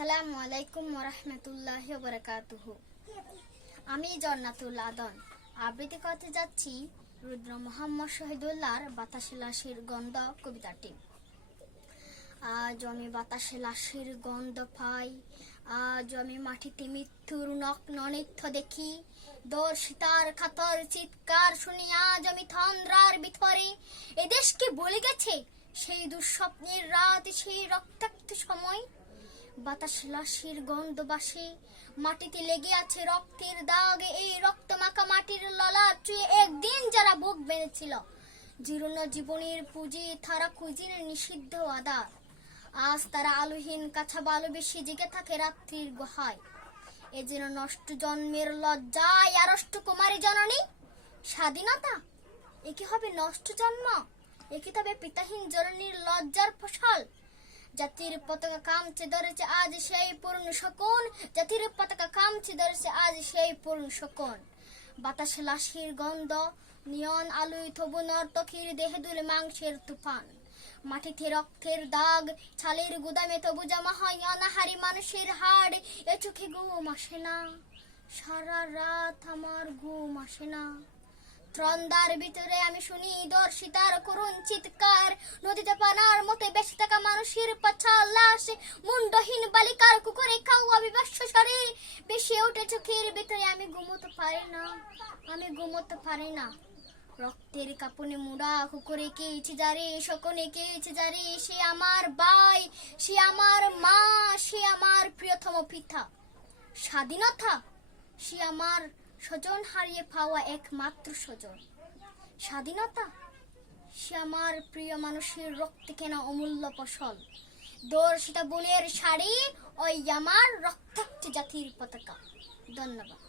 আসসালামু আলাইকুম ওয়া রাহমাতুল্লাহি ওয়া বারাকাতুহু। আমি জান্নাতুল আদন আবৃত্তি করতে যাচ্ছি রুদ্র মোহাম্মদ শহীদুল্লাহর বাতাসে লাশের গন্ধ কবিতাটি। আজ আমি বাতাসে লাশের গন্ধ পাই, আজ আমি মাটিতে মৃত্যুর নৃত্য দেখি। দর্শিতার খাতর চিৎকার শুনি আজ আমি তন্দ্রার ভিতরে। এদেশকে বলে গেছে সেই দুঃস্বপ্নের রাত, সেই রক্তাক্ত সময়। বাতাসে লাশের গন্ধ বাসে, মাটিতে লেগে আছে রক্তের দাগ। এই রক্ত মাখা মাটির ললাট চুয়ে একদিন যারা বুক বেঁধেছিল জীর্ণ জীবনের পুঁজি, তারা খুঁজির নিষিদ্ধ আদার। আজ তারা আলোহীন কাছা ভালোবেসে জেগে থাকে রাত্রির গুহায়। এ যেন নষ্ট জন্মের লজ্জায় আড়ষ্ট কুমারী জননী। স্বাধীনতা এ কি হবে নষ্ট জন্ম? এ কি তবে পিতাহীন জননীর লজ্জার ফসল? জাতির পতাকা কামচে ধরেছে আজ সেই পূর্ণ শকুন, জাতির পতাকা কামচে ধরেছে আজ সেই পূর্ণ শকুন। বাতাসে লাশের গন্ধ, নিয়ন আলোয় তবু নর্তকীর দেহে দুলে মাংসের তুফান। মাটিতে রক্তের দাগ, ছালের গুদামে তবু জমা হয় অনাহারি মানুষের হাড়। এ চোখে ঘুম আসে না, সারা রাত আমার ঘুম আসে না। ত্রন্দার ভিতরে আমি শুনি দর্শিতার করুণ চিৎকার। নদীতে পানার মতে বেঁচে থাকা মানুষের পাছা লাশ, মুন্ডহীন বালিকার কুকুরে খাওয়া বিভৎস শরীর ভেসে ওঠে চোখের ভিতরে। আমি ঘুমোতে পারি না, আমি ঘুমোতে পারি না। রক্তের কাপনে মুড়া কুকুরে কেছে যারে, শকুনে কেছে যারে। সে আমার ভাই, সে আমার মা, সে আমার প্রিয়তম পিতা। স্বাধীনতা সে আমার স্বজন হারিয়ে পাওয়া একমাত্র স্বজন। স্বাধীনতা সে আমার প্রিয় মানুষের রক্তে কেনা অমূল্য ফসল। দর্শিতা বোনের শাড়ি, ওই আমার রক্তাক্ত জাতির পতাকা। ধন্যবাদ।